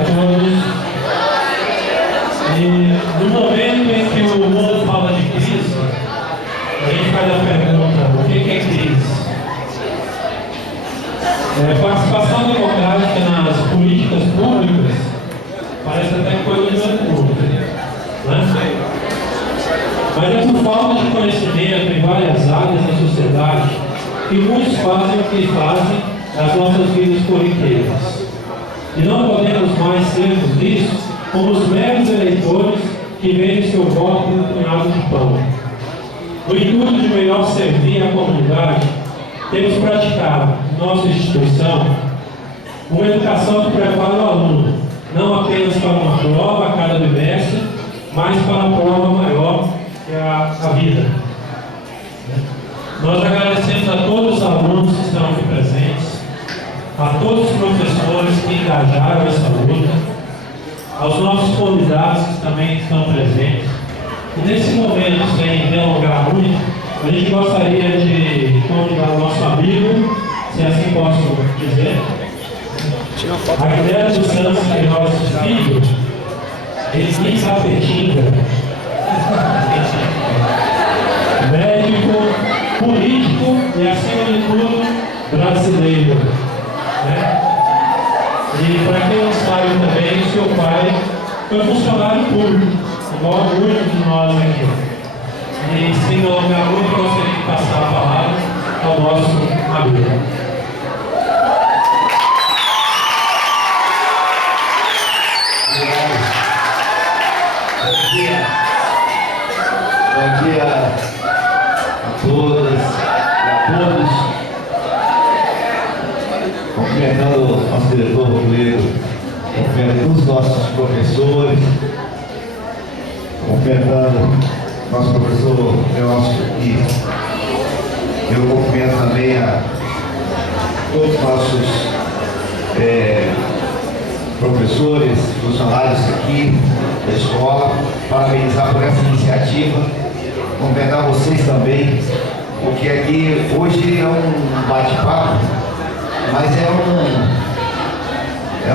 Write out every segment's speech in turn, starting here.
a todos. E no momento em que o mundo fala de crise, a gente faz a pergunta: o que é crise? Participação democrática nas políticas públicas parece até coisa de loucura, né? Mas é por falta de conhecimento em várias áreas da sociedade que muitos fazem o que fazem as nossas vidas corriqueiras. E não podemos mais sermos vistos como os meros eleitores que vendem seu voto por um punhado de pão. No intuito de melhor servir a comunidade, temos praticado, em nossa instituição, uma educação que prepara o aluno, não apenas para uma prova a cada bimestre, mas para a prova maior, que é a vida. Nós agradecemos a todos os alunos que estão aqui presentes, a todos os professores que engajaram essa luta, aos nossos convidados que também estão presentes. E nesse momento, sem delongar muito, a gente gostaria de convidar o nosso amigo, se assim posso dizer, a Guilherme dos Santos Queiroz Filho, ele Capetinga, médico, político e, acima de tudo, brasileiro, né? E para quem não sabe também, seu pai foi funcionário público, igual muitos de nós aqui. E sem delongar muito, gostaria de passar a palavra ao nosso amigo. Bom dia a todas e a todos. Cumprimentando o nosso diretor Rodrigo, cumprimentando os nossos professores, cumprimentando nosso professor Leócio aqui. Eu cumprimento também a todos os nossos professores, funcionários aqui da escola, parabenizar por essa iniciativa, cumprimentar vocês também, porque aqui hoje é um bate-papo, mas é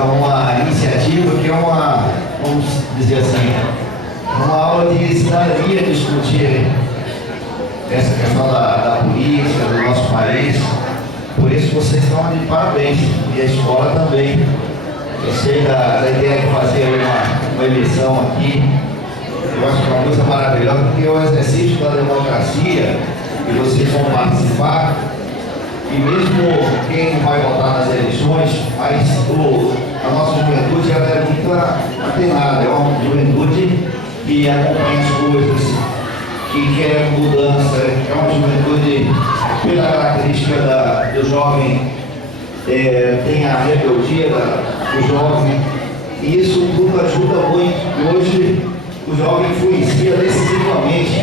uma iniciativa que é uma, vamos dizer assim, uma aula de cidadania, discutir essa questão da política do nosso país. Por isso vocês estão de parabéns, e a escola também. Eu sei da ideia de fazer uma eleição aqui. Eu acho que é uma coisa maravilhosa, porque é o exercício da democracia e vocês vão participar. E mesmo quem não vai votar nas eleições, mas a nossa juventude ela é muito atenada, é uma juventude que acompanha as coisas, que quer mudança, é uma juventude, pela característica do jovem, tem a rebeldia do jovem, e isso tudo ajuda muito. E hoje o jovem influencia decisivamente,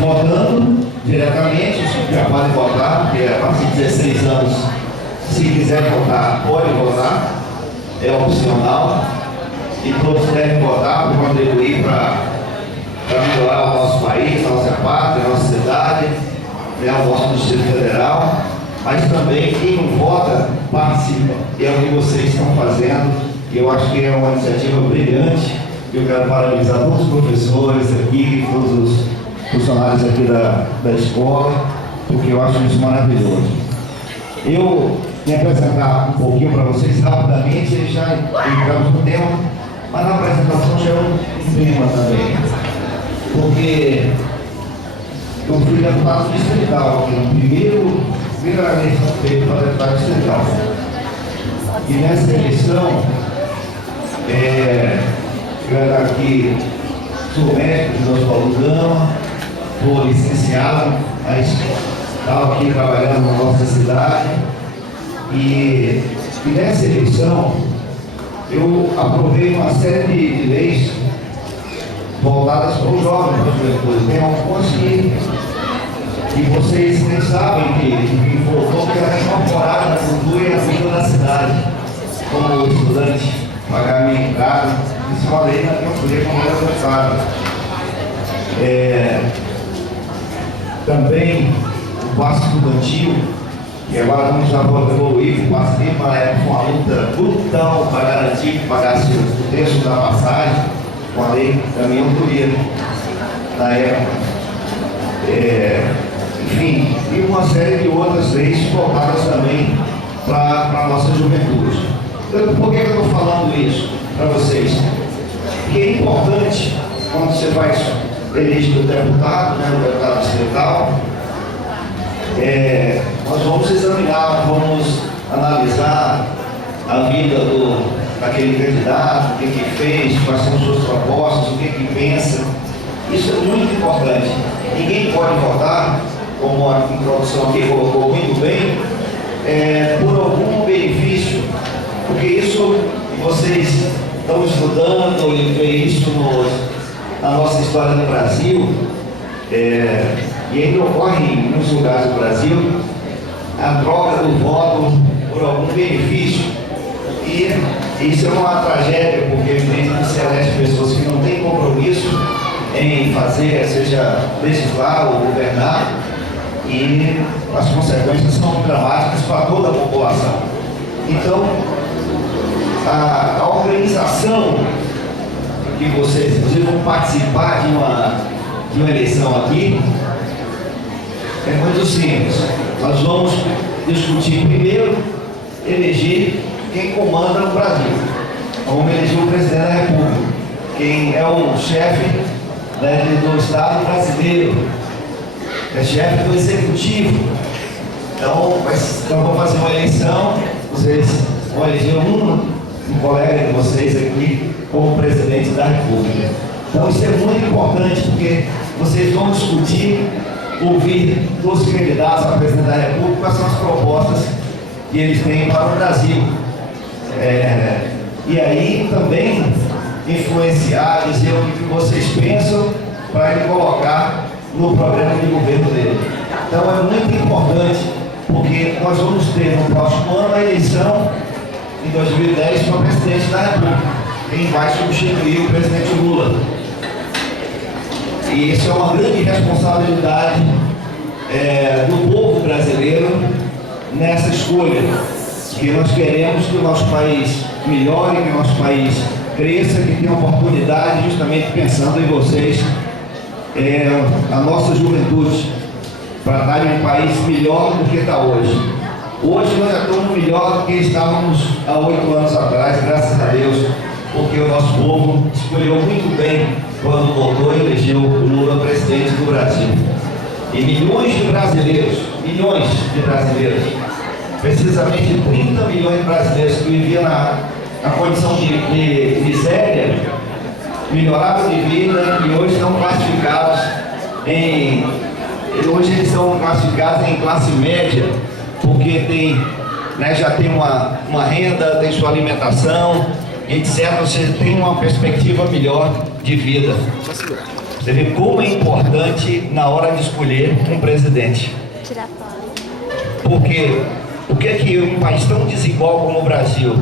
votando diretamente, os que já podem votar, porque a partir de 16 anos, se quiser votar, pode votar, é opcional, e todos devem votar para contribuir para melhorar o nosso país, a nossa pátria, a nossa cidade, o nosso Distrito Federal. Mas também quem não vota participa, e é o que vocês estão fazendo, e eu acho que é uma iniciativa brilhante. Eu quero parabenizar todos os professores aqui, todos os funcionários aqui da escola, porque eu acho isso maravilhoso. Eu me apresentar um pouquinho para vocês rapidamente, e já entramos no tema, mas na apresentação já é um tema também, porque eu fui deputado distrital aqui no primeira eleição feita para deputado distrital. E nessa eleição, eu era aqui, sou médico de Oswaldo Gama, sou licenciado, mas estava aqui trabalhando na nossa cidade. E nessa eleição, eu aprovei uma série de leis voltadas para os jovens, para a juventude. Tem algumas que vocês nem sabem que voltou, que era incorporada na cultura e na vida da cidade, como estudante, pagar minha entrada. Isso é uma lei que eu podia como deputado. Também o passe estudantil, E agora vamos já evoluir, o passe livre, na época com uma luta brutal para garantir que pagasse o terço da passagem com a lei da caminhão turismo na época. Enfim, e uma série de outras leis voltadas também para a nossa juventude. Por que eu estou falando isso para vocês? Porque é importante, quando você vai eleger o deputado, né, o deputado distrital, nós vamos examinar, vamos analisar a vida daquele candidato, o que fez, quais são suas propostas, o que pensa. Isso é muito importante. Ninguém pode votar, como a introdução aqui colocou muito bem, por algum benefício, porque isso vocês estão estudando e vê isso na nossa história no Brasil, e ainda ocorre em muitos lugares do Brasil, a troca do voto por algum benefício, e isso é uma tragédia, porque evidentemente se elege pessoas que não têm compromisso em fazer, seja legislar ou governar, e as consequências são dramáticas para toda a população. Então, a organização que vocês, inclusive, vão participar de uma eleição aqui, é muito simples. Nós vamos discutir primeiro, eleger quem comanda o Brasil. Vamos eleger o presidente da República, quem é o chefe, né, do Estado brasileiro, é chefe do Executivo. Então vamos fazer uma eleição, vocês vão eleger um colega de vocês aqui como presidente da República. Então isso é muito importante, porque vocês vão discutir, ouvir dos candidatos a presidente da República quais são as propostas que eles têm para o Brasil. E aí também influenciar, dizer o que vocês pensam para ele colocar no programa de governo dele. Então é muito importante, porque nós vamos ter no próximo ano a eleição em 2010 para o presidente da República, quem vai substituir o presidente Lula. E isso é uma grande responsabilidade do povo brasileiro nessa escolha, que nós queremos que o nosso país melhore, que o nosso país cresça, que tenha oportunidade, justamente pensando em vocês, a nossa juventude, para dar um país melhor do que está hoje. Hoje nós já estamos melhor do que estávamos há 8 anos atrás, graças a Deus, porque o nosso povo escolheu muito bem quando votou e elegeu o Lula presidente do Brasil. E milhões de brasileiros, precisamente 30 milhões de brasileiros que viviam na condição de miséria, melhoraram de vida e hoje estão classificados em classe média, porque já tem uma renda, tem sua alimentação, etc. Você tem uma perspectiva melhor de vida. Você vê como é importante na hora de escolher um presidente. Porque o que é que um país tão desigual como o Brasil,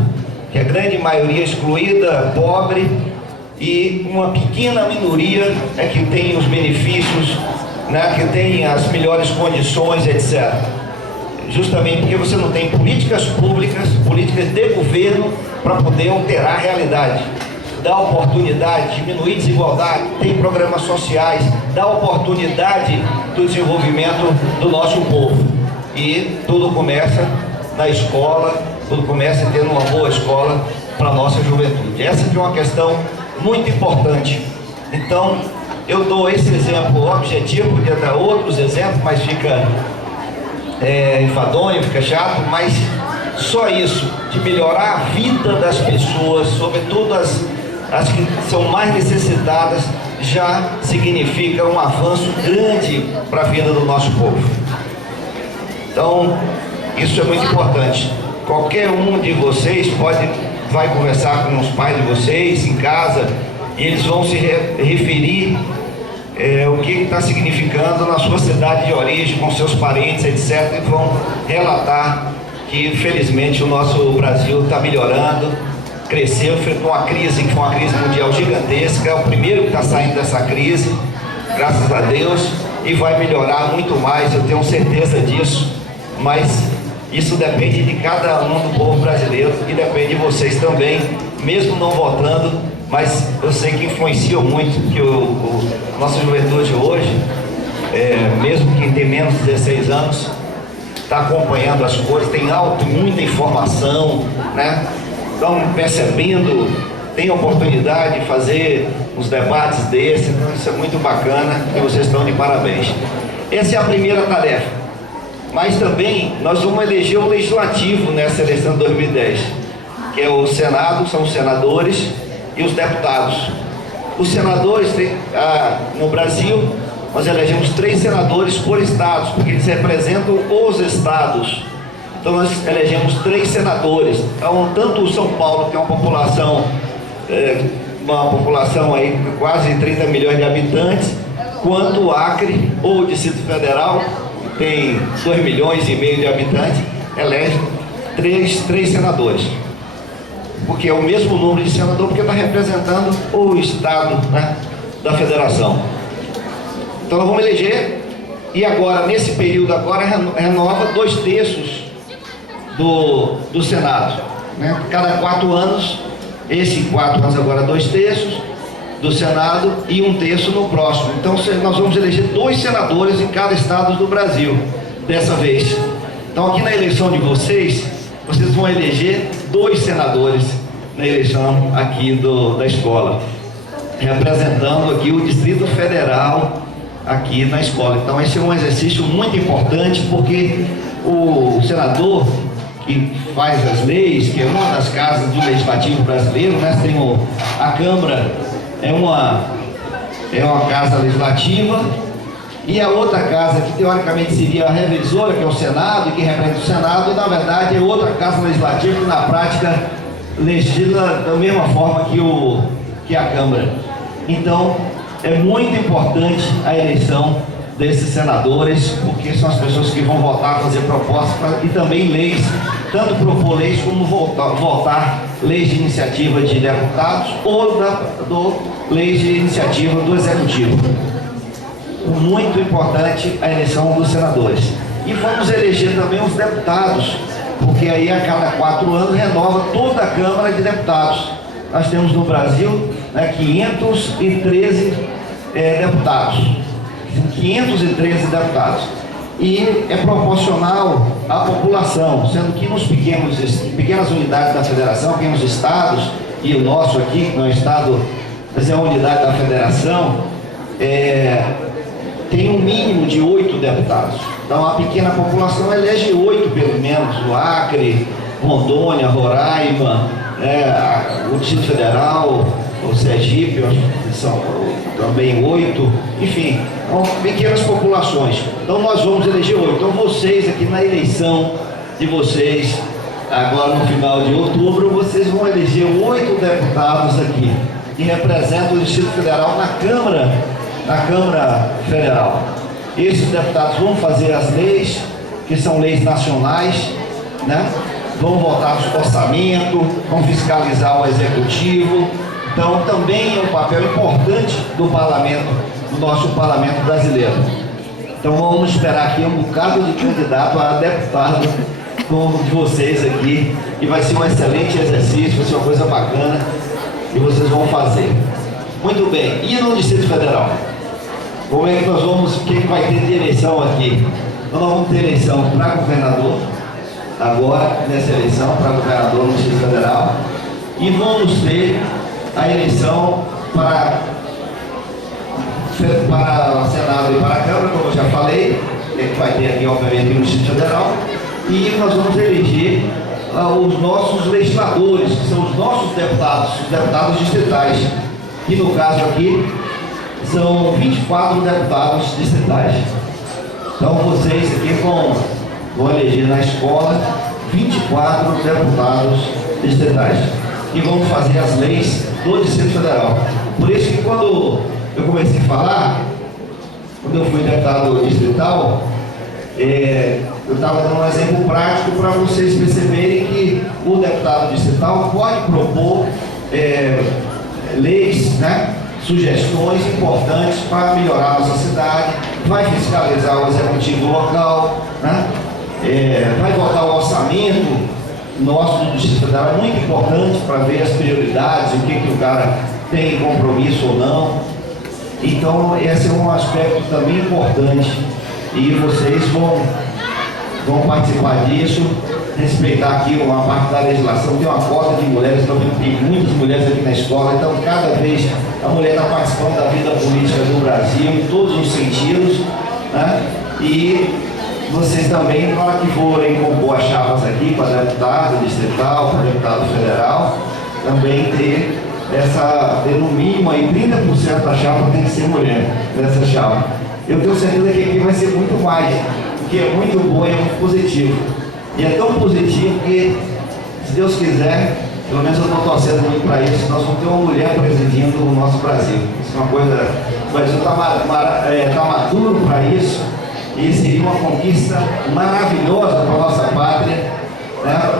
que a grande maioria é excluída, pobre, e uma pequena minoria é que tem os benefícios, né, que tem as melhores condições, etc. Justamente porque você não tem políticas públicas, políticas de governo para poder alterar a realidade, dar oportunidade, diminuir desigualdade, tem programas sociais, dar oportunidade do desenvolvimento do nosso povo. E tudo começa na escola, tudo começa tendo uma boa escola para a nossa juventude. Essa aqui é uma questão muito importante. Então, eu dou esse exemplo objetivo, podia dar outros exemplos, mas fica enfadonho, fica chato, mas só isso, de melhorar a vida das pessoas, sobretudo as que são mais necessitadas, já significa um avanço grande para a vida do nosso povo. Então, isso é muito importante. Qualquer um de vocês vai conversar com os pais de vocês em casa, e eles vão se referir o que está significando na sua cidade de origem, com seus parentes, etc. E vão relatar que, infelizmente, o nosso Brasil está melhorando, cresceu, enfrentou uma crise que foi uma crise mundial gigantesca, é o primeiro que está saindo dessa crise, graças a Deus, e vai melhorar muito mais, eu tenho certeza disso, mas Isso depende de cada um do povo brasileiro e depende de vocês também, mesmo não votando, mas eu sei que influenciam muito, que a nossa juventude hoje, mesmo quem tem menos de 16 anos, está acompanhando as coisas, tem muita informação, né? Estão percebendo, tem oportunidade de fazer uns debates desses, então isso é muito bacana e vocês estão de parabéns. Essa é a primeira tarefa, mas também nós vamos eleger o legislativo nessa eleição de 2010, que é o Senado, são os senadores e os deputados. Os senadores, no Brasil, nós elegemos 3 senadores por estados, porque eles representam os estados. Então nós elegemos 3 senadores. Então, tanto o São Paulo, que é uma população aí de quase 30 milhões de habitantes, quanto o Acre, ou o Distrito Federal, que tem 2,5 milhões de habitantes, elege 3 senadores. Porque é o mesmo número de senador, porque está representando o estado, né, da federação. Então nós vamos eleger, e agora, nesse período agora, renova 2/3 do Senado, né? Cada 4 anos, esse 4 anos agora 2/3 do Senado e 1/3 no próximo. Então nós vamos eleger 2 senadores em cada estado do Brasil, dessa vez. Então aqui na eleição de vocês vão eleger 2 senadores na eleição aqui da escola, representando aqui o Distrito Federal aqui na escola. Então esse é um exercício muito importante, porque o senador que faz as leis, que é uma das casas do legislativo brasileiro, né? Tem a Câmara, é uma casa legislativa, e a outra casa que teoricamente seria a revisora, que é o Senado, e que representa o Senado, e na verdade é outra casa legislativa que na prática legisla da mesma forma que a Câmara. Então é muito importante a eleição desses senadores, porque são as pessoas que vão votar, fazer propostas e também leis, tanto propor leis como votar leis de iniciativa de deputados ou leis de iniciativa do Executivo. Muito importante a eleição dos senadores. E vamos eleger também os deputados, porque aí a cada 4 anos renova toda a Câmara de Deputados. Nós temos no Brasil 513 deputados. 513 deputados. E é proporcional à população, sendo que nas pequenas unidades da federação, aqui nos estados, e o nosso aqui, que não é estado, mas é uma unidade da federação, tem um mínimo de 8 deputados. Então a pequena população elege 8 pelo menos, o Acre, Rondônia, Roraima, o Distrito Federal, o Sergipe, são também 8, enfim, pequenas populações. Então nós vamos eleger 8. Então vocês aqui na eleição de vocês, agora no final de outubro, vocês vão eleger 8 deputados aqui, que representam o Distrito Federal na Câmara Federal. Esses deputados vão fazer as leis, que são leis nacionais, né? Vão votar o orçamento, vão fiscalizar o executivo. Então também é um papel importante do parlamento, do nosso parlamento brasileiro. Então vamos esperar aqui um bocado de candidato a deputado como de vocês aqui, e vai ser um excelente exercício, vai ser uma coisa bacana que vocês vão fazer. Muito bem, e no Distrito Federal? Como é que nós vamos, o que vai ter de eleição aqui? Então nós vamos ter eleição para governador, agora nessa eleição para governador no Distrito Federal, e vamos ter a eleição para o Senado e para a Câmara, como eu já falei, que vai ter aqui obviamente no Distrito Federal, e nós vamos eleger os nossos legisladores, que são os nossos deputados, os deputados distritais, que no caso aqui são 24 deputados distritais. Então vocês aqui vão eleger na escola 24 deputados distritais e vamos fazer as leis do Distrito Federal. Por isso que quando eu comecei a falar, quando eu fui deputado distrital, eu estava dando um exemplo prático para vocês perceberem que o deputado distrital pode propor leis, né, sugestões importantes para melhorar a nossa cidade, vai fiscalizar o executivo local, né? vai votar o orçamento nosso do Distrito Federal, é muito importante para ver as prioridades, o que o cara tem compromisso ou não. Então, esse é um aspecto também importante e vocês vão participar disso, respeitar aqui uma parte da legislação, tem uma cota de mulheres, estão vendo que tem muitas mulheres aqui na escola, então cada vez a mulher está participando da vida política do Brasil, em todos os sentidos, né? E vocês também, na hora que forem compor as chapas aqui para deputado distrital, para deputado federal, também ter no mínimo aí 30% da chapa tem que ser mulher nessa chapa. Eu tenho certeza que aqui vai ser muito mais, porque é muito bom e é muito positivo. E é tão positivo que, se Deus quiser, pelo menos eu estou torcendo muito para isso, nós vamos ter uma mulher presidindo o nosso Brasil. Isso é uma coisa, o Brasil está maduro para isso, e seria uma conquista maravilhosa para a nossa pátria, né?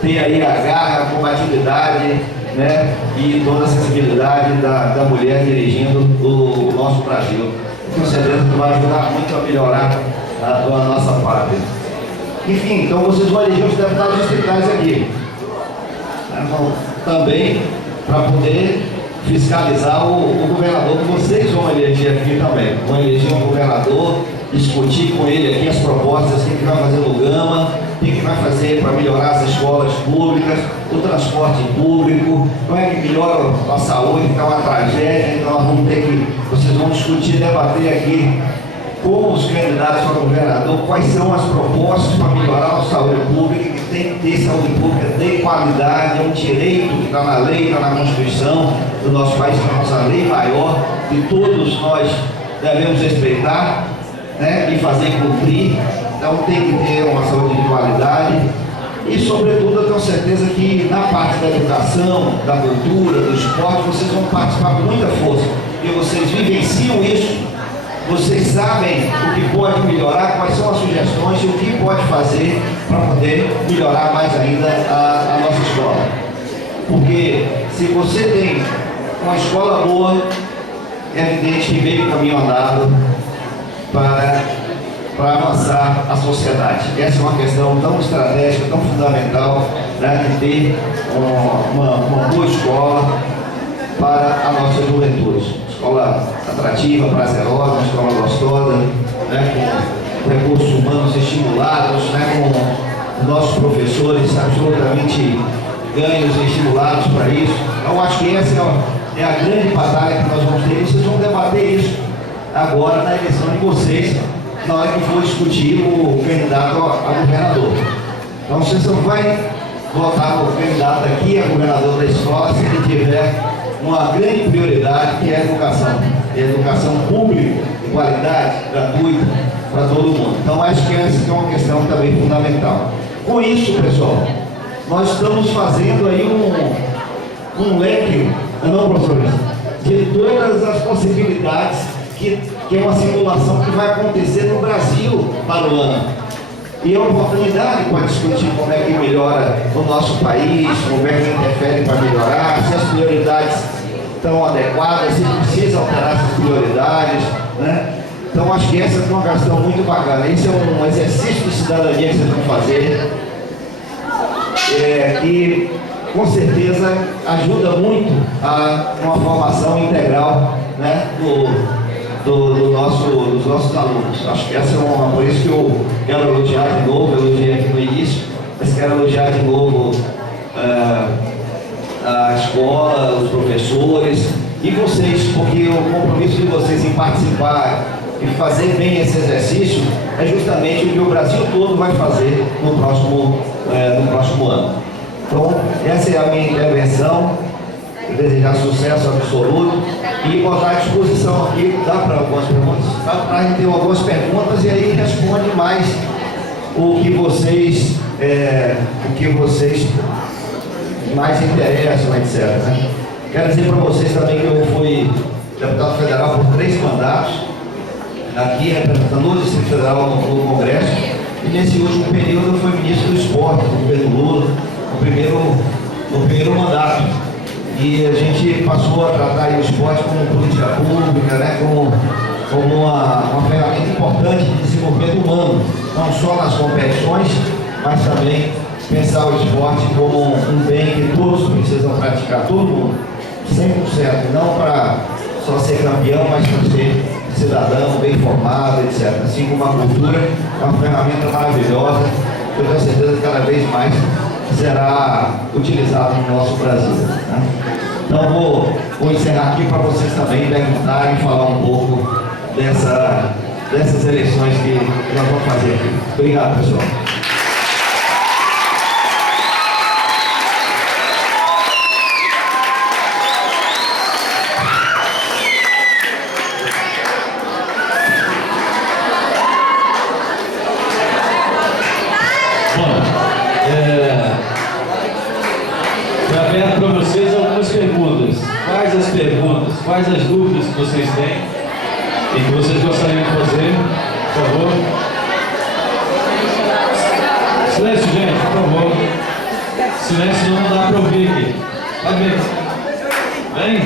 Ter aí a garra, a combatividade, né? E toda a sensibilidade da mulher dirigindo o nosso Brasil. Com certeza que vai ajudar muito a melhorar a nossa pátria. Enfim, então vocês vão eleger os deputados distritais aqui. Também para poder fiscalizar o governador, que vocês vão eleger aqui também. Vão eleger um governador, discutir com ele aqui as propostas, o que vai fazer no Gama, o que vai fazer para melhorar as escolas públicas, o transporte público, como é que melhora a saúde, que é uma tragédia. Então nós vamos ter que, vocês vão discutir, debater aqui com os candidatos para governador quais são as propostas para melhorar a saúde pública, que tem que ter saúde pública de qualidade, é um direito que está na lei, está na Constituição do nosso país, que é a nossa lei maior, que todos nós devemos respeitar, né, e fazer cumprir. Então tem que ter uma saúde de qualidade e, sobretudo, eu tenho certeza que na parte da educação, da cultura, do esporte, vocês vão participar com muita força, porque vocês vivenciam isso. Vocês sabem o que pode melhorar, quais são as sugestões e o que pode fazer para poder melhorar mais ainda a nossa escola. Porque se você tem uma escola boa, é evidente que veio o caminho andado para avançar a sociedade. Essa é uma questão tão estratégica, tão fundamental, né, de ter uma boa escola para a nossa juventude. Escola atrativa, prazerosa, uma escola gostosa, né, com recursos humanos estimulados, né, com nossos professores absolutamente ganhos e estimulados para isso. Então, acho que essa é a grande batalha que nós vamos ter, e vocês vão debater isso agora na eleição de vocês, na hora que for discutir o candidato a governador. Então, vocês não vão votar no candidato aqui, a governador da escola, se ele tiver uma grande prioridade, que é a educação. E a educação pública, de qualidade, gratuita, para todo mundo. Então, acho que essa é uma questão também fundamental. Com isso, pessoal, nós estamos fazendo aí um leque, não, professores, de todas as possibilidades que é uma simulação que vai acontecer no Brasil para o ano. E é uma oportunidade para discutir como é que melhora o nosso país, como é que interfere para melhorar, se as prioridades estão adequadas, se precisa alterar essas prioridades, né? Então, acho que essa é uma questão muito bacana. Esse é um exercício de cidadania que vocês vão fazer, e com certeza ajuda muito a uma formação integral, né, dos nossos alunos. Acho que essa é por isso que eu quero elogiar de novo, eu elogiei aqui no início, mas quero elogiar de novo a escola, os professores e vocês, porque o compromisso de vocês em participar e fazer bem esse exercício é justamente o que o Brasil todo vai fazer no próximo ano. Então, essa é a minha intervenção. Desejar sucesso absoluto e botar à disposição aqui, dá para algumas perguntas? Dá para a gente ter algumas perguntas e aí responde mais o que vocês mais interessam, etc. Né? Quero dizer para vocês também que eu fui deputado federal por 3 mandatos, aqui representando o Distrito Federal no Congresso, e nesse último período eu fui ministro do Esporte do governo Lula, no primeiro mandato. E a gente passou a tratar o esporte como política pública, né, como uma ferramenta importante de desenvolvimento humano. não só nas competições, mas também pensar o esporte como um bem que todos precisam praticar, todo mundo, 100%, não para só ser campeão, mas para ser cidadão, bem formado, etc. Assim como a cultura é uma ferramenta maravilhosa, que eu tenho certeza que cada vez mais será utilizado no nosso Brasil, né? Então vou encerrar aqui para vocês também perguntarem e falar um pouco dessas eleições que nós vamos fazer aqui. Obrigado, pessoal. Para vocês algumas perguntas. Quais as dúvidas que vocês têm e que vocês gostariam de fazer, por favor? Silêncio, gente, por favor. Silêncio, não dá para ouvir aqui. Vai ver. Vem.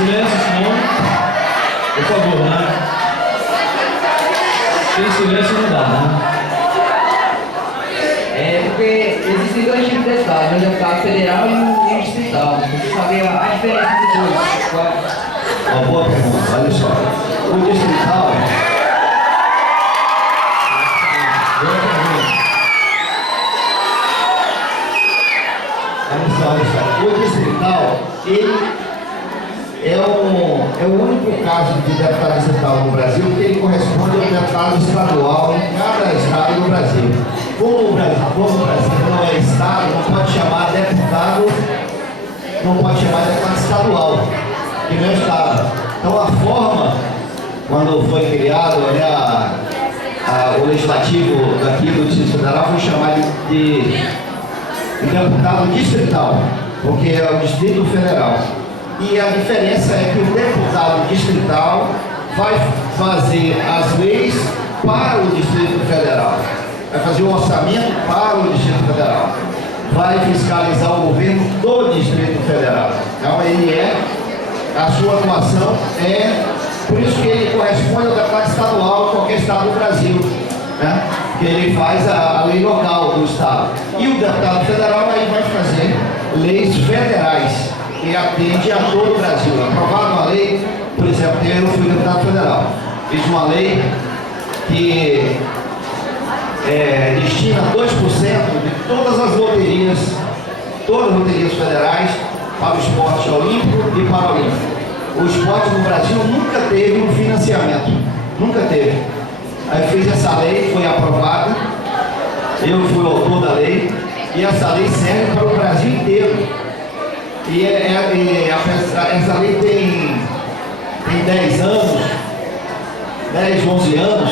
Silêncio, senão, por favor, né? Sem silêncio não dá, né? É porque existem dois tipos de deputado, o deputado federal e o distrital. Você sabe a diferença dos dois? Uma boa pergunta, olha só. O distrital. Olha só. O distrital, ele é o único caso de deputado distrital no Brasil que ele corresponde ao deputado estadual em cada estado do Brasil. Como o Brasil não é estado, não pode chamar deputado estadual, que não é estado. Então a forma, quando foi criado, o legislativo daqui do Distrito Federal foi chamado de deputado distrital, porque é o Distrito Federal. E a diferença é que o deputado distrital vai fazer as leis para o Distrito Federal, vai fazer o orçamento para o Distrito Federal, vai fiscalizar o governo do Distrito Federal. Então a sua atuação por isso que ele corresponde ao deputado estadual em qualquer estado do Brasil, né? Que ele faz a lei local do estado. E o deputado federal aí vai fazer leis federais, que atende a todo o Brasil. Aprovada uma lei, por exemplo, eu fui deputado federal, fiz uma lei que destina 2% de todas as loterias federais para o esporte olímpico e paralímpico. O esporte no Brasil nunca teve um financiamento, nunca teve. Aí fiz essa lei, foi aprovada, eu fui o autor da lei, e essa lei serve para o Brasil inteiro. E essa lei tem 10 anos, 10, 11 anos,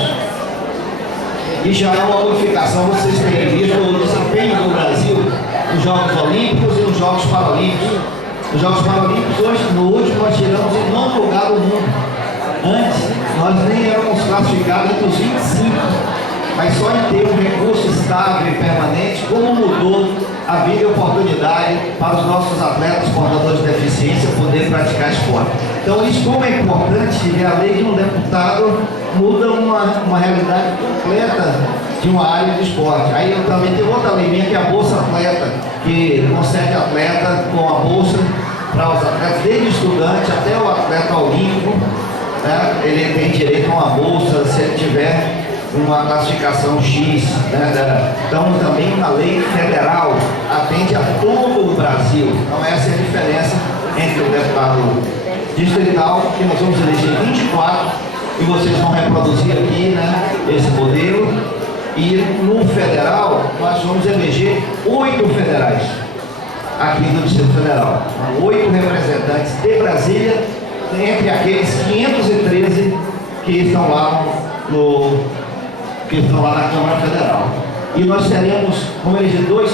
e já é uma modificação. Vocês têm visto o desempenho do Brasil nos Jogos Olímpicos e nos Jogos Paralímpicos. Nos Jogos Paralímpicos, hoje, no último, nós tiramos em nono lugar do mundo. Antes, nós nem éramos classificados entre os 25, mas só em ter um recurso estável e permanente, como mudou a vida e oportunidade para os nossos atletas portadores de deficiência poder praticar esporte. Então, isso como é importante, ver a lei de um deputado muda uma realidade completa de uma área de esporte. Aí eu também tenho outra lei minha, que é a Bolsa Atleta, que concede atleta com a bolsa para os atletas, desde estudante até o atleta olímpico, né? Ele tem direito a uma bolsa se ele tiver uma classificação X, né? Então também uma lei federal atende a todo o Brasil. Então essa é a diferença entre o deputado distrital, que nós vamos eleger 24, e vocês vão reproduzir aqui, né, esse modelo, e no federal nós vamos eleger 8 federais aqui do Distrito Federal, 8 representantes de Brasília, entre aqueles 513 que estão lá na Câmara Federal. E nós teremos, vamos eleger dois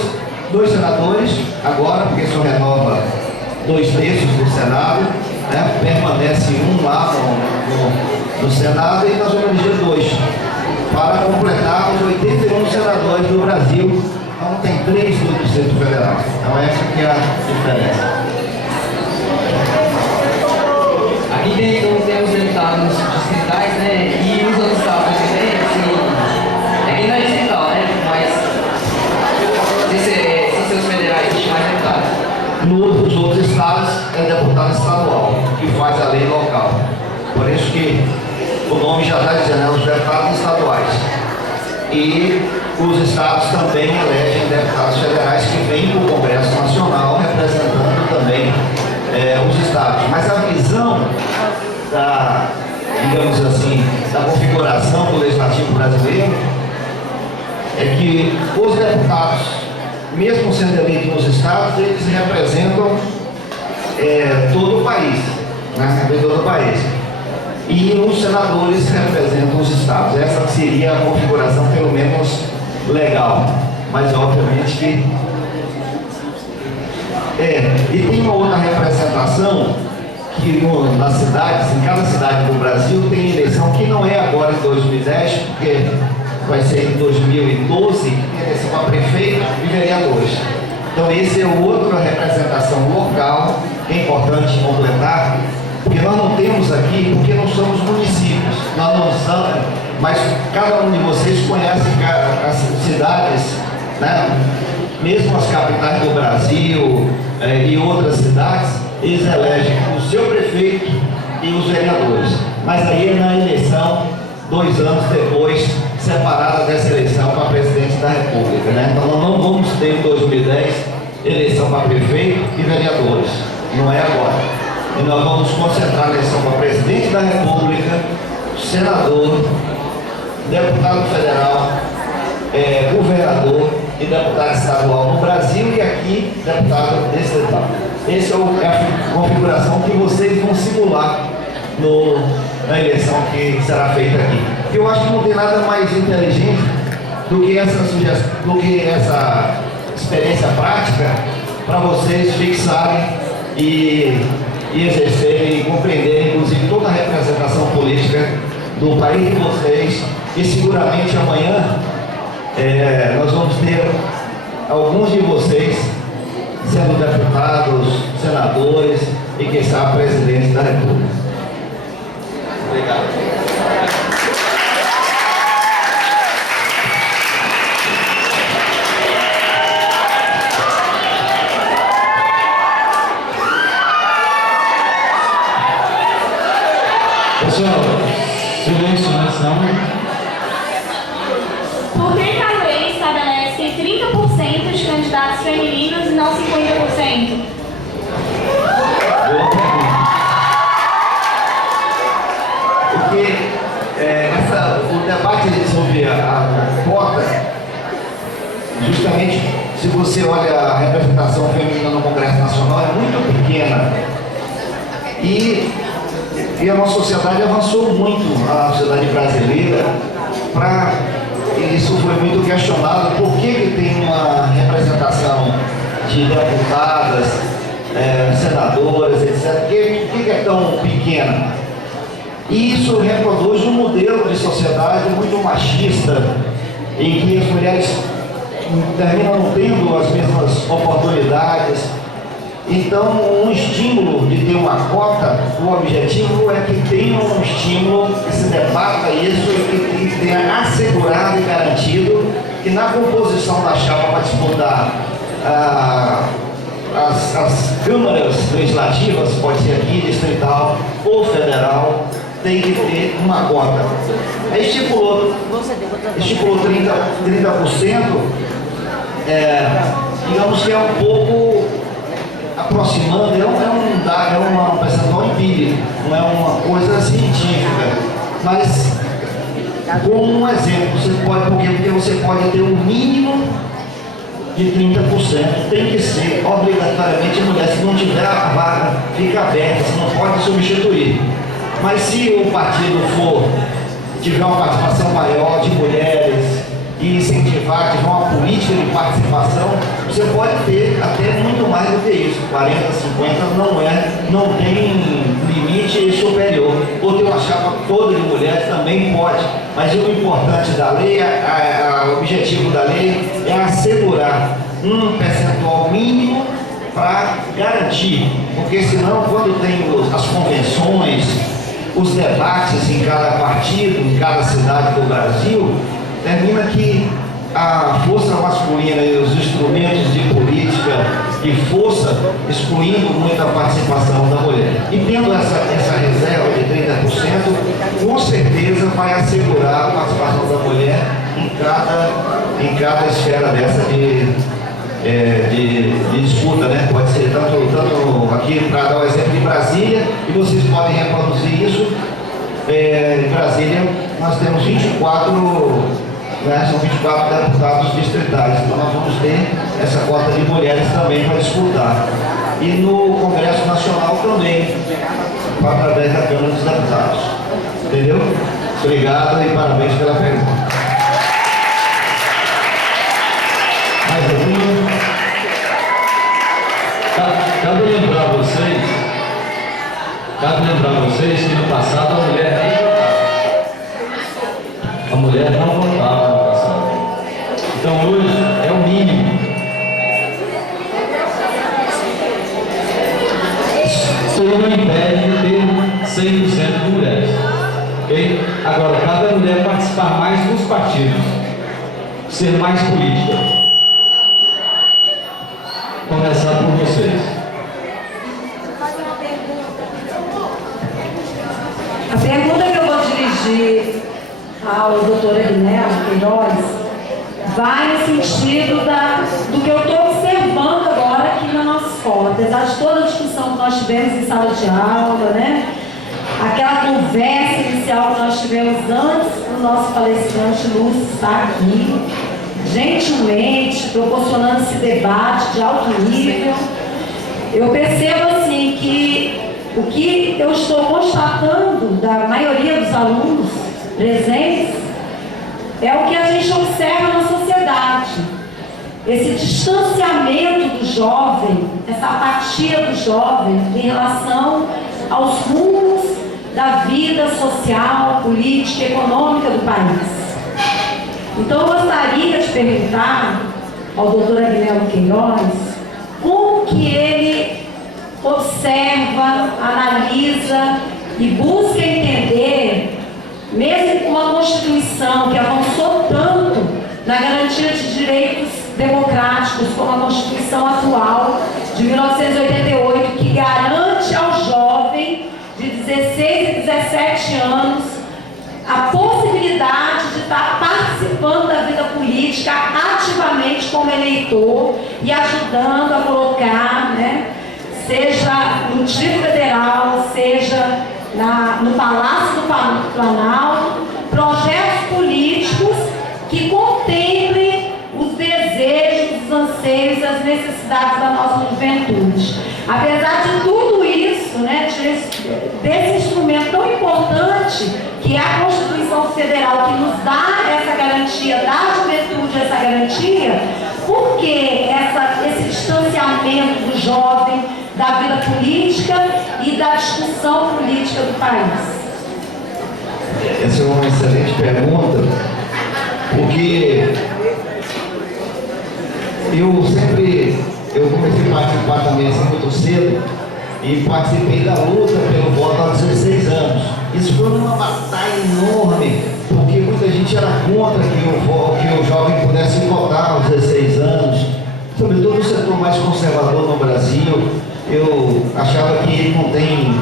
senadores agora, porque só renova 2/3 do Senado, né? Permanece um lá no Senado e nós vamos eleger 2, para completar os 81 senadores do Brasil. Então tem 3 do Distrito Federal. Então essa que é a diferença. Aqui tem os deputados distritais, né? E os outros estados também, assim, aqui não é distrital, né? Mas se seus federais existem mais deputados. Nos outros estados é deputado estadual, que faz a lei local. Por isso que o nome já está dizendo, os deputados estaduais. E os estados também elegem deputados federais que vêm para o Congresso Nacional representando também os estados. Mas a visão da, digamos assim, da configuração do Legislativo brasileiro é que os deputados, mesmo sendo eleitos nos estados, eles representam todo o país, né? Todo o país. E os senadores representam os estados. Essa seria a configuração, pelo menos, legal. Mas, obviamente, que... E tem uma outra representação que nas cidades, em cada cidade do Brasil, tem eleição que não é agora em 2010, porque vai ser em 2012, tem eleição para prefeito e vereadores. Então, esse é outra representação local, que é importante completar, porque nós não temos aqui, porque não somos municípios, nós não somos, mas cada um de vocês conhece as cidades, né? Mesmo as capitais do Brasil e outras cidades, eles elegem o seu prefeito e os vereadores. Mas aí é na eleição, 2 anos depois, separada dessa eleição para presidente da República, né? Então nós não vamos ter em 2010 eleição para prefeito e vereadores, não é agora. E nós vamos concentrar a eleição para presidente da República, senador, deputado federal, governador e deputado estadual no Brasil e aqui deputado estadual. Essa é a configuração que vocês vão simular na eleição que será feita aqui. Eu acho que não tem nada mais inteligente do que essa experiência prática para vocês fixarem e exercerem e compreenderem, inclusive, toda a representação política do país de vocês, e seguramente amanhã nós vamos ter alguns de vocês sendo deputados, senadores e, quem sabe, presidentes da República. Obrigado. Pessoal, silêncio, né? Senão... Por que a lei estabelece 30% de candidatos femininos e não 50%? Boa pergunta. Porque o debate sobre a cota, justamente, se você olha a representação feminina no Congresso Nacional, é muito pequena. E a nossa sociedade avançou muito, a sociedade brasileira, isso foi muito questionado, por que tem uma representação de deputadas, senadoras, etc., por que é tão pequena? E isso reproduz um modelo de sociedade muito machista, em que as mulheres terminam não tendo as mesmas oportunidades. Então, um estímulo de ter uma cota, o objetivo é que tenha um estímulo, que se debata isso e que tenha assegurado e garantido que na composição da chapa para disputar as câmaras legislativas, pode ser aqui, distrital ou federal, tem que ter uma cota. Aí estipulou 30%, digamos que é um pouco aproximando, é um percentual empírico, não é uma coisa científica, mas como um exemplo, porque você pode ter um mínimo de 30%, tem que ser obrigatoriamente mulher, se não tiver a vaga, fica aberta, você não pode substituir. Mas se o partido tiver uma participação maior de mulheres e incentivar, tiver uma política de participação, você pode ter até muito mais do que isso. 40, 50 não tem exatamente superior. Ou ter uma chapa toda de mulheres também pode, mas o importante da lei, o objetivo da lei é assegurar um percentual mínimo para garantir, porque senão quando tem as convenções, os debates em cada partido, em cada cidade do Brasil, termina que a força masculina e os instrumentos de política e força excluindo muito a participação da mulher. E tendo essa reserva de 30%, com certeza vai assegurar a participação da mulher em cada esfera dessa de disputa, né? Pode ser tanto aqui, para dar o exemplo de Brasília, e vocês podem reproduzir isso. Em Brasília nós temos 24, né, são 24 deputados distritais, então nós vamos ter essa cota de mulheres também para disputar. E no Congresso Nacional também, através da Câmara dos Deputados. Entendeu? Obrigado e parabéns pela pergunta. Mais alguma? Cabe lembrar vocês que no passado a mulher nem votava. A mulher não votava no passado. Então hoje é o mínimo. Isso não impede de ter 100% de mulheres. Okay? Agora, cada mulher participar mais dos partidos, ser mais política. Começar por vocês. A pergunta que eu vou dirigir ao doutor Aguinaldo Queiroz vai no sentido do que eu estou observando agora aqui na nossa escola. Apesar de toda a discussão que nós tivemos em sala de aula, né? Aquela conversa inicial que nós tivemos antes do nosso palestrante Lúcio estar aqui, gentilmente proporcionando esse debate de alto nível, eu percebo assim que o que eu estou constatando da maioria dos alunos presentes é o que a gente observa na sociedade. Esse distanciamento do jovem, essa apatia do jovem em relação aos rumos da vida social, política e econômica do país. Então eu gostaria de perguntar ao doutor Aguinaldo Queiroz como que ele observa, analisa e busca entender, mesmo com uma Constituição que avançou tanto na garantia de direitos democráticos como a Constituição atual de 1988, que garante ao jovem de 16 e 17 anos a possibilidade de estar participando da vida política ativamente como eleitor e ajudando a colocar, né, seja no Distrito Federal, seja no Palácio do Planalto, projetos políticos que contemplem os desejos, os anseios, as necessidades da nossa juventude. Apesar de tudo isso, né, desse instrumento tão importante que é a Constituição Federal, que nos dá essa garantia da juventude, essa garantia, por que esse distanciamento do jovem da vida política e da discussão política do país? Essa é uma excelente pergunta, porque eu comecei a participar também assim muito cedo e participei da luta pelo voto aos 16 anos. Isso foi uma batalha enorme, porque muita gente era contra que o jovem pudesse votar aos 16 anos, sobretudo o setor mais conservador no Brasil. Eu achava que ele não tem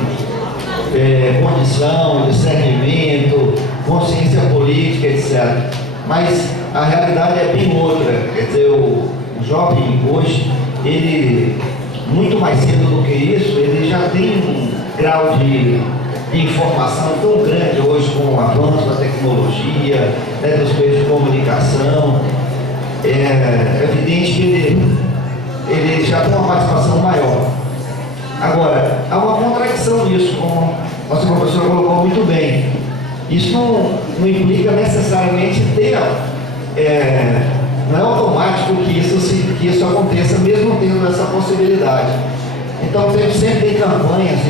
condição, discernimento, consciência política, etc. Mas a realidade é bem outra. Quer dizer, o jovem hoje, ele, muito mais cedo do que isso, ele já tem um grau de informação tão grande hoje com o avanço da tecnologia, né, dos meios de comunicação. É evidente que ele já tem uma participação maior. Agora, há uma contradição nisso, como a nossa professora colocou muito bem. Isso não implica necessariamente ter, não é automático que isso aconteça, mesmo tendo essa possibilidade. Então sempre tem campanhas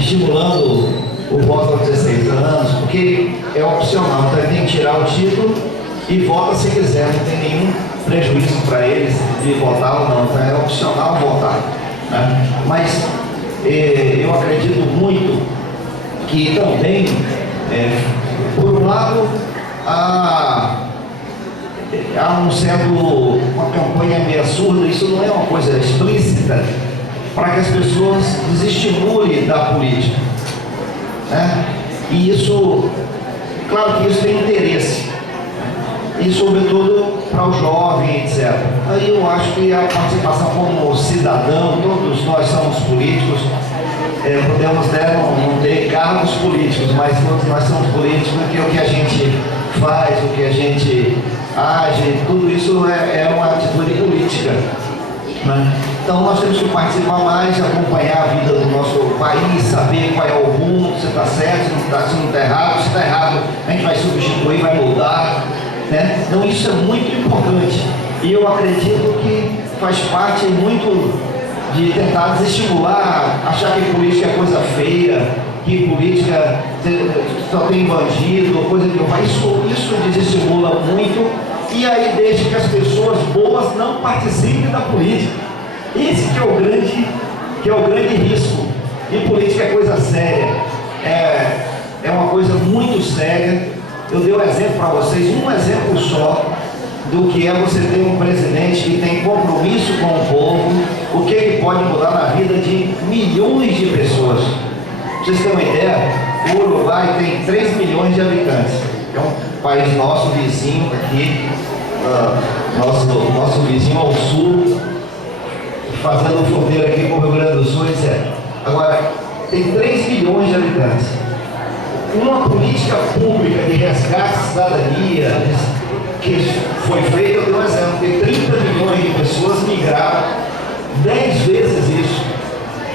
estimulando o voto aos 16 anos, porque é opcional, então ele tem que tirar o título e vota se quiser, não tem nenhum prejuízo para eles de votar ou não, então é opcional votar, né? Mas eu acredito muito que também, por um lado, há uma campanha meio surda, isso não é uma coisa explícita, para que as pessoas desestimulem da política, né? E isso, claro que isso tem interesse, e sobretudo para o jovem, etc. Aí eu acho que a participação como cidadão, todos nós somos políticos, podemos não ter cargos políticos, mas todos nós somos políticos, porque o que a gente faz, o que a gente age, tudo isso é uma atitude política, né? Então nós temos que participar mais, acompanhar a vida do nosso país, saber qual é o rumo, se está certo, se não está errado, se está errado a gente vai substituir, vai mudar, né? Então isso é muito importante e eu acredito que faz parte muito de tentar desestimular, achar que política é coisa feia, que política só tem bandido, coisa que vai. Isso desestimula muito e aí deixa que as pessoas boas não participem da política. Esse que é o grande risco. E política é coisa séria, é uma coisa muito séria. Eu dei um exemplo para vocês, um exemplo só do que é você ter um presidente que tem compromisso com o povo, o que ele pode mudar na vida de milhões de pessoas. Pra vocês terem uma ideia, o Uruguai tem 3 milhões de habitantes. É um país nosso, vizinho aqui, nosso vizinho ao sul, fazendo fronteira aqui com o Rio Grande do Sul, etc. Agora, tem 3 milhões de habitantes. Uma política pública de resgate à cidadania que foi feita, eu dei um exemplo, tem 30 milhões de pessoas migraram, 10 vezes isso,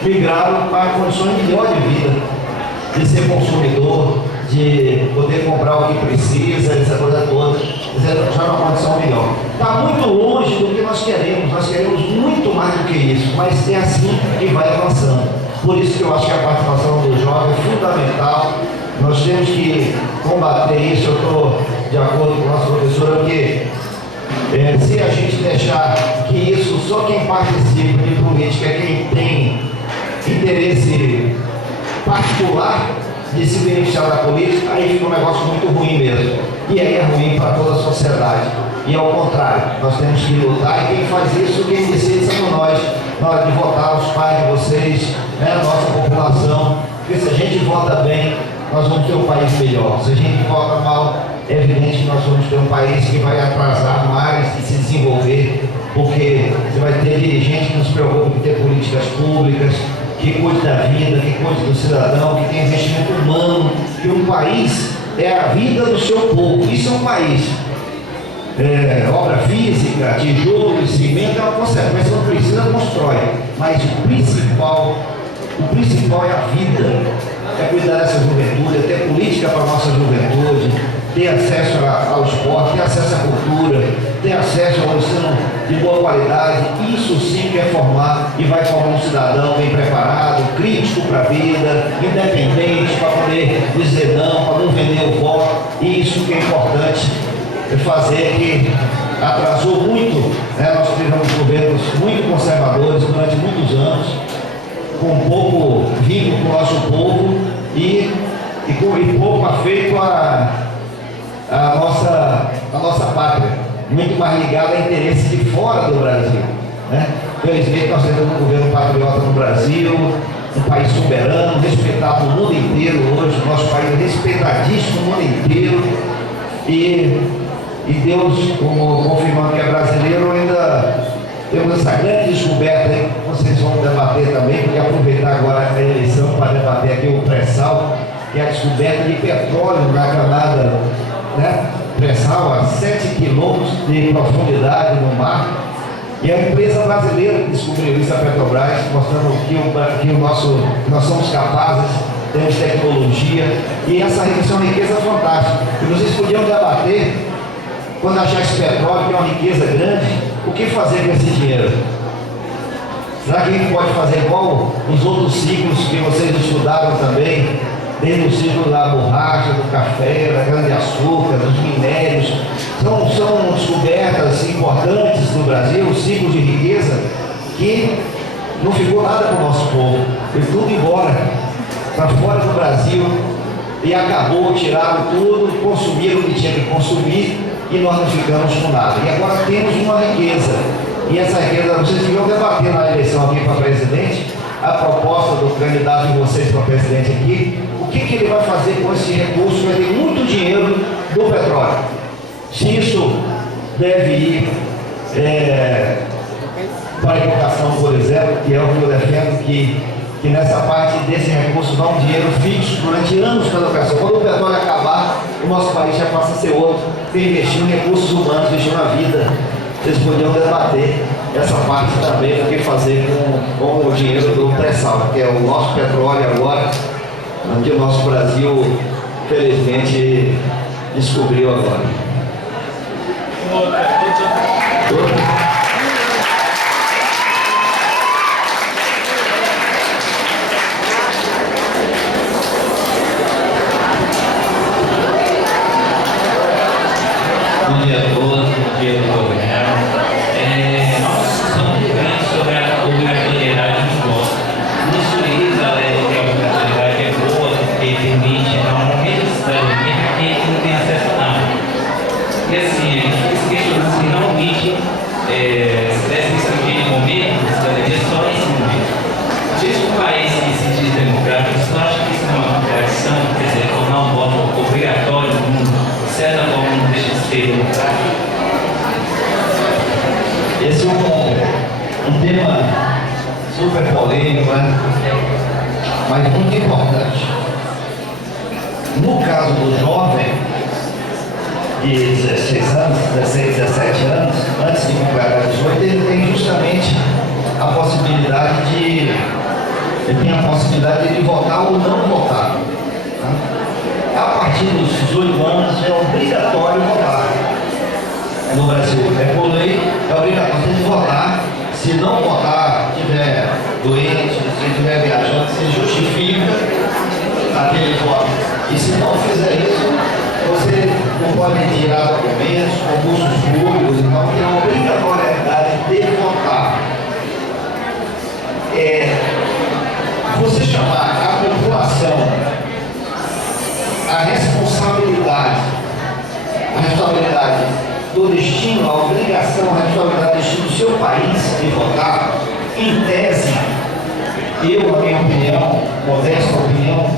migraram para condições melhores de vida, de ser consumidor, de poder comprar o que precisa, essa coisa toda, já numa condição melhor. Está muito longe do que nós queremos muito mais do que isso, mas é assim que vai avançando. Por isso que eu acho que a participação do jovem é fundamental. Nós temos que combater isso. Eu estou de acordo com a nossa professora, porque se a gente deixar que isso, só quem participa de política é quem tem interesse particular de se beneficiar da política, aí fica um negócio muito ruim mesmo. E aí é ruim para toda a sociedade. E ao contrário, nós temos que lutar, e quem faz isso, quem decide somos nós. Na hora de votar, os pais de vocês, a nossa população. Porque se a gente vota bem, nós vamos ter um país melhor. Se a gente vota mal, é evidente que nós vamos ter um país que vai atrasar mais e se desenvolver, porque você vai ter dirigentes que nos preocupam em ter políticas públicas, que cuide da vida, que cuide do cidadão, que tem investimento humano, que um país é a vida do seu povo. Isso é um país. Obra física, tijolo, cimento é uma consequência, não precisa, constrói. Mas o principal é a vida, é cuidar dessa juventude, é ter política para a nossa juventude, ter acesso ao esporte, ter acesso à cultura, ter acesso ao ensino de boa qualidade. Isso sim que é formar e vai formar um cidadão bem preparado, crítico para a vida, independente, para poder dizer não, para não vender o voto. E isso que é importante fazer, que atrasou muito, nós tivemos governos muito conservadores durante muitos anos, com pouco vínculo com o nosso povo e pouco afeito a nossa pátria, muito mais ligada a interesses de fora do Brasil, né? Felizmente nós temos um governo patriota no Brasil, um país soberano, respeitado no mundo inteiro hoje, o nosso país é respeitadíssimo no mundo inteiro, e Deus, como confirmando que é brasileiro, ainda temos essa grande descoberta aí, que vocês vão debater também, porque aproveitar agora a eleição para debater aqui o pré-sal, que é a descoberta de petróleo na camada, né? Pré-sal a 7 quilômetros de profundidade no mar. E a empresa brasileira que descobriu isso, a Petrobras, mostrando que nós somos capazes, temos tecnologia, e essa é uma riqueza fantástica. E vocês podiam debater, quando achar esse petróleo, que é uma riqueza grande, o que fazer com esse dinheiro? Será que a gente pode fazer igual os outros ciclos que vocês estudaram também, desde o ciclo da borracha, do café, da cana-de-açúcar, dos minérios? São descobertas importantes no Brasil, ciclos de riqueza, que não ficou nada para o nosso povo. Foi tudo embora, para fora do Brasil, e acabou, tiraram tudo, consumiram o que tinha que consumir, e nós não ficamos com nada. E agora temos uma riqueza. E essa riqueza, vocês deviam debater na eleição aqui para presidente, a proposta do candidato de vocês para presidente aqui, o que ele vai fazer com esse recurso? Vai ter muito dinheiro do petróleo. Se isso deve ir para a educação, por exemplo, que é o que eu defendo, que nessa parte desse recurso dá um dinheiro fixo durante anos para a educação. Quando o petróleo acabar, o nosso país já passa a ser outro, tem investir em recursos humanos, investir na vida. Vocês podiam debater essa parte também, o que fazer com o dinheiro do pré-sal, que é o nosso petróleo agora, que o nosso Brasil, felizmente, descobriu agora. Bom dia a todos, bom dia do governo. Nós somos grandes sobre a obrigatoriedade do voto. Isso diz a lei que a obrigatoriedade é boa, porque permite a um momento de cidadania que não tem acesso a nada. E assim, a gente fez questões que normalmente deve surgir de momento de cidadania só nesse momento. Desde um país que se diz democrático, eu acho que isso é uma contradição, quer dizer, tornar um voto obrigatório no mundo, de certa forma, não deixa de ser democrático. Esse é um tema super polêmico, né? Mas muito importante. No caso do jovem, de 16 anos, 16, 17 anos, antes de completar 18, ele tem justamente a possibilidade de votar ou não votar. Tá? A partir dos 18 anos é obrigatório votar. No Brasil, por lei, é obrigatório de votar. Se não votar, tiver doente, se estiver viajando, se justifica aquele voto. E se não fizer isso, você não pode tirar documentos, concursos públicos, então tem a obrigatoriedade de votar. Você chamar a população a responsabilidade do destino, a obrigação, a responsabilidade do destino do seu país de votar, em tese, na minha opinião, modesta opinião,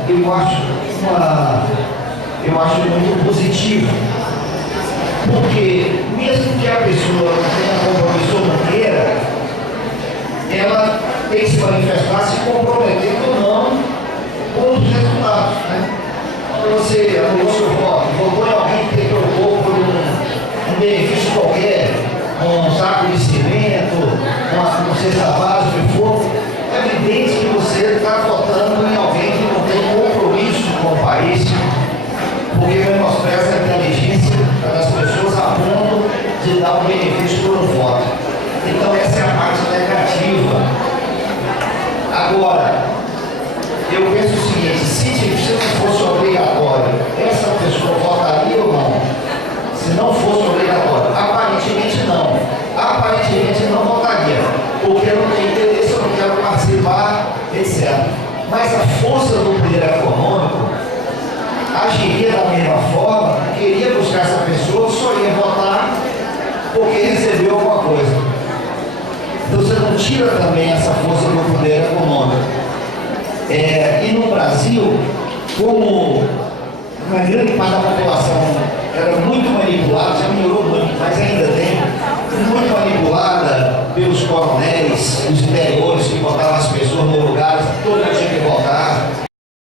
eu acho muito positivo. Porque mesmo que a pessoa não tenha compromisso ou não queira, ela tem que se manifestar, se comprometendo ou não com os resultados. Né? Você anulou seu voto, votou em alguém que trocou por um benefício qualquer, um saco de cimento, uma cesta básica, o que for, é evidente que você está votando em alguém que não tem compromisso com o país, porque menospreza a inteligência das pessoas a ponto de dar um benefício por um voto. Então essa é a parte negativa. Agora, eu penso o seguinte, se não fosse obrigatório, essa pessoa votaria ou não? Se não fosse obrigatório, aparentemente não votaria, porque eu não tenho interesse, eu não quero participar, etc. Mas a força do poder econômico agiria da mesma forma, queria buscar essa pessoa, só ia votar porque recebeu alguma coisa. Então você não tira também essa força do poder econômico. E no Brasil, como uma grande parte da população era muito manipulada, já melhorou muito, mas ainda tem, muito manipulada pelos coronéis, os intelectuais,